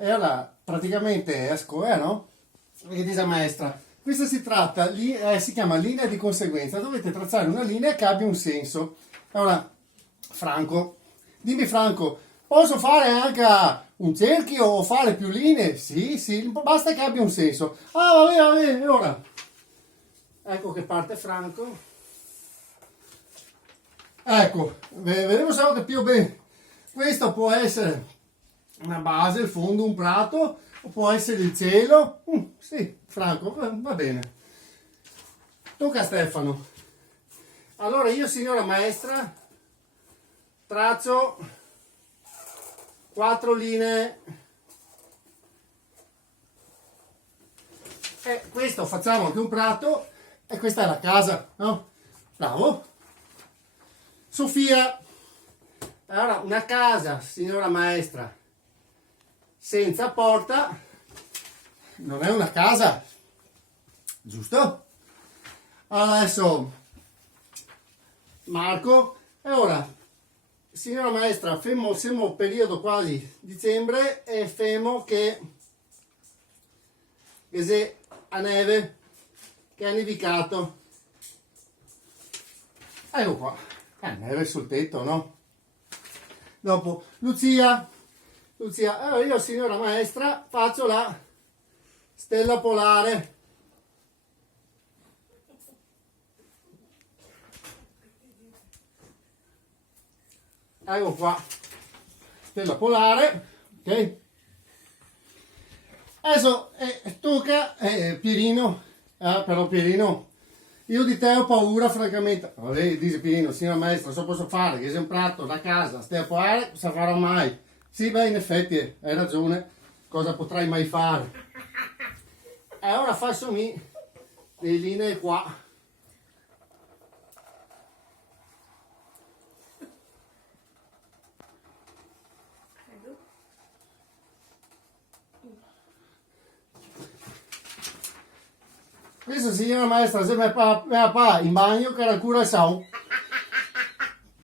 E allora praticamente esco, no? E dice la maestra, questa si tratta, si chiama linea di conseguenza, dovete tracciare una linea che abbia un senso. Allora, Franco, dimmi Franco, posso fare anche un cerchio o fare più linee? Sì, sì, basta che abbia un senso. Ah, va bene, ora. Ecco che parte Franco. Ecco, vedremo se ho capito bene. Questo può essere una base, il fondo, un prato, o può essere il cielo. Sì, Franco, va bene. Tocca a Stefano. Allora io, signora maestra, traccio 4 linee. E questo facciamo anche un prato. E questa è la casa, no? Bravo. Sofia. Allora, una casa, signora maestra, senza porta non è una casa, giusto? Adesso Marco, e ora, signora maestra, siamo periodo quasi dicembre e femo che se a neve, che ha nevicato. Ecco qua, neve sul tetto, no? Dopo, Lucia, allora io, signora maestra, faccio la stella polare. Ecco qua, stella polare, ok? Adesso tocca Pierino, però Pierino, io di te ho paura francamente. Vabbè, dice Pierino, signora maestra, so posso fare, che sei un prato da casa, stella polare, cosa farò mai? Sì, beh, in effetti hai ragione, cosa potrai mai fare? E ora faccio le linee qua. Questo signora maestra, se mi fa in bagno, che la cura sa